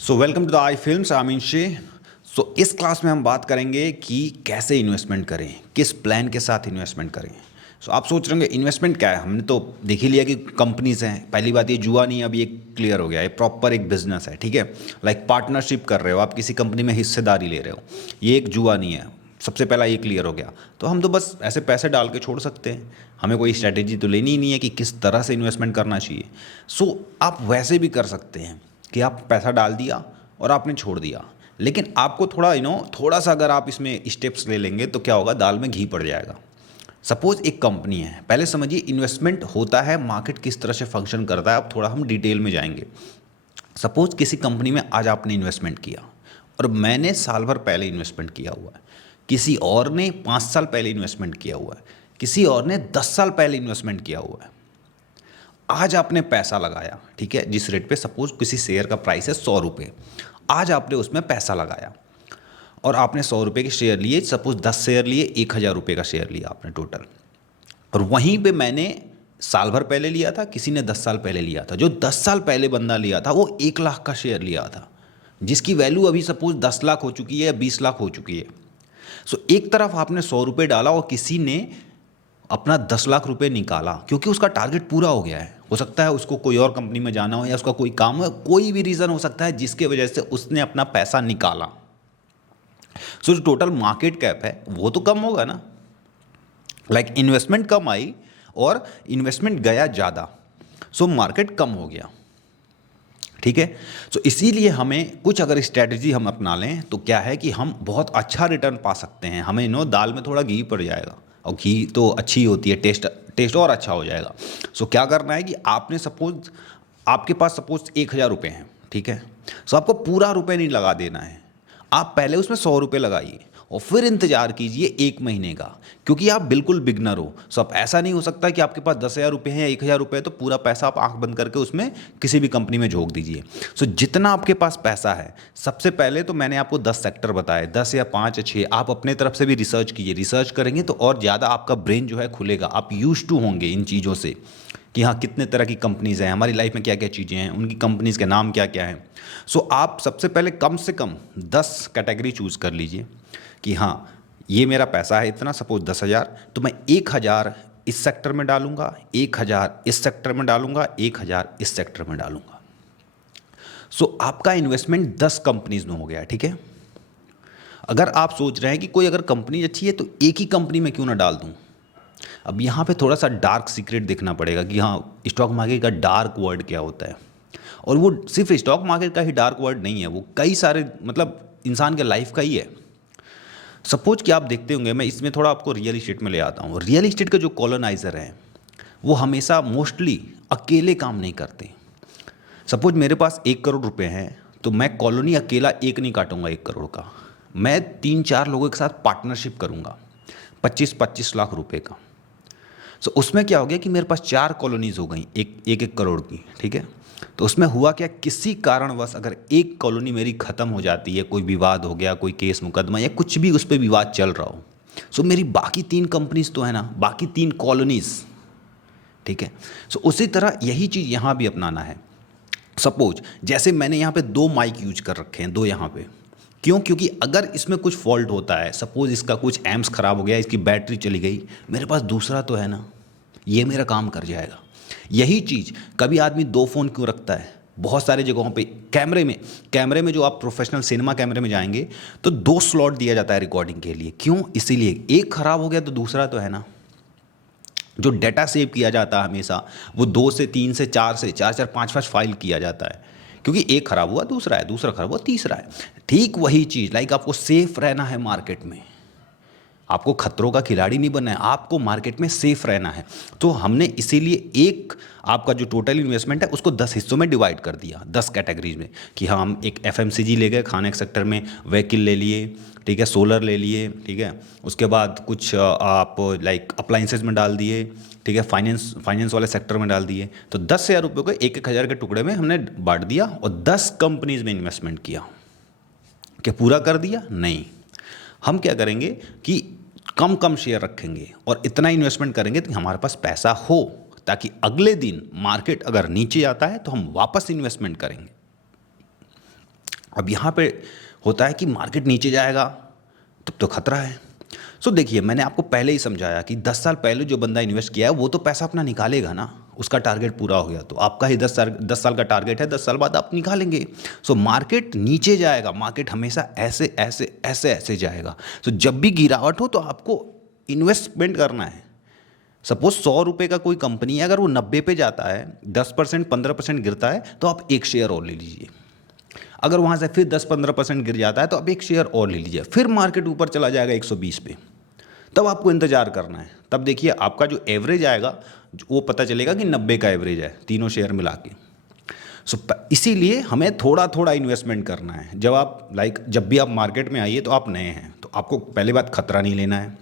So welcome to the I films Ameen Shaikh. सो इस class में हम बात करेंगे कि कैसे इन्वेस्टमेंट करें, किस प्लान के साथ इन्वेस्टमेंट करें। सो आप सोच रहे होंगे इन्वेस्टमेंट क्या है। हमने तो देख ही लिया कि कंपनीज हैं। पहली बात ये जुआ नहीं है, अभी एक क्लियर हो गया, ये प्रॉपर एक बिजनेस है। ठीक है, लाइक पार्टनरशिप कर रहे हो आप, किसी कंपनी में हिस्सेदारी ले रहे हो, ये एक जुआ नहीं है। सबसे पहला ये क्लियर हो गया। तो हम तो बस ऐसे पैसे डाल के छोड़ सकते हैं, हमें कोई स्ट्रैटेजी तो लेनी ही नहीं है कि किस तरह से इन्वेस्टमेंट करना चाहिए। सो आप वैसे भी कर सकते हैं कि आप पैसा डाल दिया और आपने छोड़ दिया, लेकिन आपको थोड़ा थोड़ा सा अगर आप इसमें स्टेप्स ले लेंगे तो क्या होगा, दाल में घी पड़ जाएगा। सपोज एक कंपनी है, पहले समझिए इन्वेस्टमेंट होता है, मार्केट किस तरह से फंक्शन करता है। अब थोड़ा हम डिटेल में जाएंगे। सपोज किसी कंपनी में आज आपने इन्वेस्टमेंट किया और मैंने साल भर पहले इन्वेस्टमेंट किया हुआ है, किसी और ने 5 साल पहले इन्वेस्टमेंट किया हुआ है, किसी और ने 10 साल पहले इन्वेस्टमेंट किया हुआ है। आज आपने पैसा लगाया, ठीक है, जिस रेट पे सपोज किसी शेयर का प्राइस है 100 रुपये, आज आपने उसमें पैसा लगाया और आपने 100 रुपये के शेयर लिए। सपोज 10 शेयर लिए, 1,000 रुपये का शेयर लिया आपने टोटल। और वहीं पे मैंने साल भर पहले लिया था, किसी ने 10 साल पहले लिया था। जो 10 साल पहले बंदा लिया था वो 1 लाख का शेयर लिया था, जिसकी वैल्यू अभी सपोज 10 लाख हो चुकी है या 20 लाख हो चुकी है। सो एक तरफ आपने 100 रुपये डाला और किसी ने अपना 10 लाख रुपए निकाला, क्योंकि उसका टारगेट पूरा हो गया है। हो सकता है उसको कोई और कंपनी में जाना हो या उसका कोई काम हो, कोई भी रीज़न हो सकता है जिसके वजह से उसने अपना पैसा निकाला। सो जो टोटल मार्केट कैप है वो तो कम होगा ना, लाइक इन्वेस्टमेंट कम आई और इन्वेस्टमेंट गया ज़्यादा, सो मार्केट कम हो गया। ठीक है, सो इसीलिए हमें कुछ अगर स्ट्रैटेजी हम अपना लें तो क्या है कि हम बहुत अच्छा रिटर्न पा सकते हैं। हमें दाल में थोड़ा घी पड़ जाएगा, और घी तो अच्छी होती है, टेस्ट टेस्ट और अच्छा हो जाएगा। सो क्या करना है कि आपने सपोज आपके पास सपोज 1,000 रुपये हैं, ठीक है। सो आपको पूरा रुपये नहीं लगा देना है, आप पहले उसमें 100 रुपये लगाइए और फिर इंतजार कीजिए 1 महीने का, क्योंकि आप बिल्कुल बिगनर हो। सो अब ऐसा नहीं हो सकता कि आपके पास 10,000 रुपये हैं या 1,000 रुपये तो पूरा पैसा आप आंख बंद करके उसमें किसी भी कंपनी में झोंक दीजिए। सो जितना आपके पास पैसा है, सबसे पहले तो मैंने आपको 10 सेक्टर बताए, 10 या 5 या 6, आप अपने तरफ से भी रिसर्च कीजिए। रिसर्च करेंगे तो और ज़्यादा आपका ब्रेन जो है खुलेगा, आप यूज टू होंगे इन चीज़ों से कि हाँ कितने तरह की कंपनीज़ हैं, हमारी लाइफ में क्या क्या चीज़ें हैं, उनकी कंपनीज़ के नाम क्या क्या हैं। सो आप सबसे पहले कम से कम 10 कैटेगरी चूज़ कर लीजिए कि हाँ ये मेरा पैसा है इतना, सपोज 10,000, तो मैं 1,000 इस सेक्टर में डालूंगा, 1,000 इस सेक्टर में डालूंगा, 1,000 इस सेक्टर में डालूंगा। सो आपका इन्वेस्टमेंट 10 कंपनीज में हो गया। ठीक है, अगर आप सोच रहे हैं कि कोई अगर कंपनी अच्छी है तो एक ही कंपनी में क्यों ना डाल दूं, अब यहाँ पे थोड़ा सा डार्क सीक्रेट देखना पड़ेगा कि हाँ स्टॉक मार्केट का डार्क वर्ड क्या होता है। और वो सिर्फ स्टॉक मार्केट का ही डार्क वर्ड नहीं है, वो कई सारे मतलब इंसान के लाइफ का ही है। सपोज कि आप देखते होंगे, मैं इसमें थोड़ा आपको रियल इस्टेट में ले आता हूँ। रियल इस्टेट के जो कॉलोनाइजर हैं वो हमेशा मोस्टली अकेले काम नहीं करते। सपोज मेरे पास 1 करोड़ रुपए हैं तो मैं कॉलोनी अकेला एक नहीं काटूंगा 1 करोड़ का, मैं 3-4 लोगों के साथ पार्टनरशिप करूंगा 25-25 लाख रुपए का। सो उसमें क्या हो गया कि मेरे पास 4 कॉलोनीज हो गई एक करोड़ की। ठीक है, तो उसमें हुआ क्या, किसी कारणवश अगर एक कॉलोनी मेरी ख़त्म हो जाती है, कोई विवाद हो गया, कोई केस मुकदमा या कुछ भी उस पर विवाद चल रहा हो, सो मेरी बाकी 3 कंपनीज तो है ना, बाकी 3 कॉलोनीज। ठीक है, सो उसी तरह यही चीज़ यहाँ भी अपनाना है। सपोज जैसे मैंने यहाँ पे 2 माइक यूज कर रखे हैं, 2 यहाँ पे, क्यों, क्योंकि अगर इसमें कुछ फॉल्ट होता है, सपोज इसका कुछ एम्प्स ख़राब हो गया, इसकी बैटरी चली गई, मेरे पास दूसरा तो है ना, ये मेरा काम कर जाएगा। यही चीज़ कभी आदमी 2 फ़ोन क्यों रखता है, बहुत सारी जगहों पे कैमरे में जो आप प्रोफेशनल सिनेमा कैमरे में जाएंगे तो 2 स्लॉट दिया जाता है रिकॉर्डिंग के लिए। क्यों, इसीलिए एक ख़राब हो गया तो दूसरा तो है ना। जो डेटा सेव किया जाता है हमेशा वो 2 से 3 से 4 से 4-4 5-5 फाइल किया जाता है, क्योंकि एक खराब हुआ दूसरा है, दूसरा खराब हुआ तीसरा है। ठीक वही चीज़, लाइक आपको सेफ रहना है मार्केट में, आपको खतरों का खिलाड़ी नहीं बनना है, आपको मार्केट में सेफ रहना है। तो हमने इसीलिए एक आपका जो टोटल इन्वेस्टमेंट है उसको 10 हिस्सों में डिवाइड कर दिया, 10 कैटेगरीज में, कि हाँ हम एक एफएमसीजी ले गए, खाने के सेक्टर में व्हीकल ले लिए, ठीक है, सोलर ले लिए, ठीक है, उसके बाद कुछ आप लाइक अप्लाइंसेज में डाल दिए, ठीक है, फाइनेंस वाले सेक्टर में डाल दिए। तो 10,000 रुपये को 1,000 के टुकड़े में हमने बांट दिया और 10 कंपनीज में इन्वेस्टमेंट किया। क्या पूरा कर दिया? नहीं, हम क्या करेंगे कि कम कम शेयर रखेंगे और इतना इन्वेस्टमेंट करेंगे कि हमारे पास पैसा हो, ताकि अगले दिन मार्केट अगर नीचे आता है तो हम वापस इन्वेस्टमेंट करेंगे। अब यहाँ पे होता है कि मार्केट नीचे जाएगा तब तो खतरा है। सो देखिए, मैंने आपको पहले ही समझाया कि 10 साल पहले जो बंदा इन्वेस्ट किया है वो तो पैसा अपना निकालेगा ना, उसका टारगेट पूरा हो गया। तो आपका ही 10 साल का टारगेट है, 10 साल बाद आप निकालेंगे। सो मार्केट नीचे जाएगा, मार्केट हमेशा ऐसे ऐसे ऐसे ऐसे जाएगा। सो जब भी गिरावट हो तो आपको इन्वेस्टमेंट करना है। सपोज 100 रुपये का कोई कंपनी है, अगर वो 90 पे जाता है, 10% 15% गिरता है, तो आप एक शेयर और ले लीजिए। अगर वहाँ से फिर 10-15% गिर जाता है तो आप एक शेयर और ले लीजिए। फिर मार्केट ऊपर चला जाएगा 120 पे, तब आपको इंतज़ार करना है। तब देखिए आपका जो एवरेज आएगा वो पता चलेगा कि 90 का एवरेज है तीनों शेयर मिला के। सो इसीलिए हमें थोड़ा थोड़ा इन्वेस्टमेंट करना है। जब भी आप मार्केट में आइए तो आप नए हैं, तो आपको पहली बात खतरा नहीं लेना है,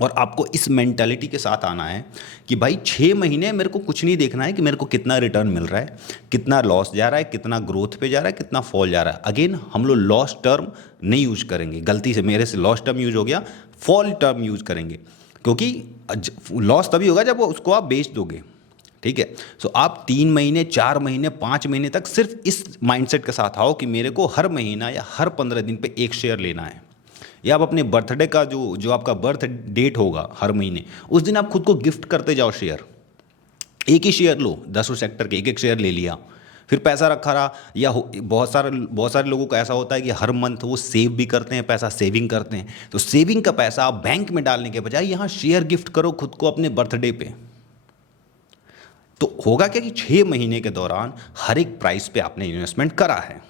और आपको इस मेंटालिटी के साथ आना है कि भाई 6 महीने मेरे को कुछ नहीं देखना है कि मेरे को कितना रिटर्न मिल रहा है, कितना लॉस जा रहा है, कितना ग्रोथ पे जा रहा है, कितना फॉल जा रहा है। अगेन हम लोग लॉस टर्म नहीं यूज करेंगे, गलती से मेरे से लॉस टर्म यूज हो गया, फॉल टर्म यूज करेंगे, क्योंकि लॉस तभी होगा जब उसको आप बेच दोगे। ठीक है। सो आप 3 महीने 4 महीने 5 महीने तक सिर्फ इस माइंडसेट के साथ आओ कि मेरे को हर महीना या हर 15 दिन पे एक शेयर लेना है, या आप अपने बर्थडे का जो आपका बर्थ डेट होगा हर महीने, उस दिन आप खुद को गिफ्ट करते जाओ शेयर। एक ही शेयर लो, 10 सेक्टर के एक एक शेयर ले लिया, फिर पैसा रखा रहा। या बहुत सारे लोगों का ऐसा होता है कि हर मंथ वो सेव भी करते हैं, पैसा सेविंग करते हैं। तो सेविंग का पैसा आप बैंक में डालने के बजाय यहाँ शेयर गिफ्ट करो खुद को अपने बर्थडे पे। तो होगा क्या कि 6 महीने के दौरान हर एक प्राइस पे आपने इन्वेस्टमेंट करा है।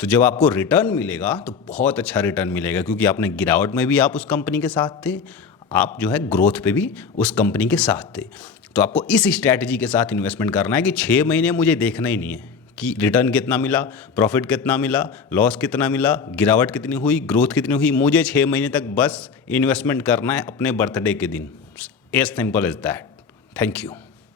तो जब आपको रिटर्न मिलेगा तो बहुत अच्छा रिटर्न मिलेगा, क्योंकि आपने गिरावट में भी आप उस कंपनी के साथ थे, आप जो है ग्रोथ पे भी उस कंपनी के साथ थे। तो आपको इस स्ट्रैटेजी के साथ इन्वेस्टमेंट करना है कि 6 महीने मुझे देखना ही नहीं है कि रिटर्न कितना मिला, प्रॉफिट कितना मिला, लॉस कितना मिला, गिरावट कितनी हुई, ग्रोथ कितनी हुई। मुझे 6 महीने तक बस इन्वेस्टमेंट करना है अपने बर्थडे के दिन। As simple as that. Thank you.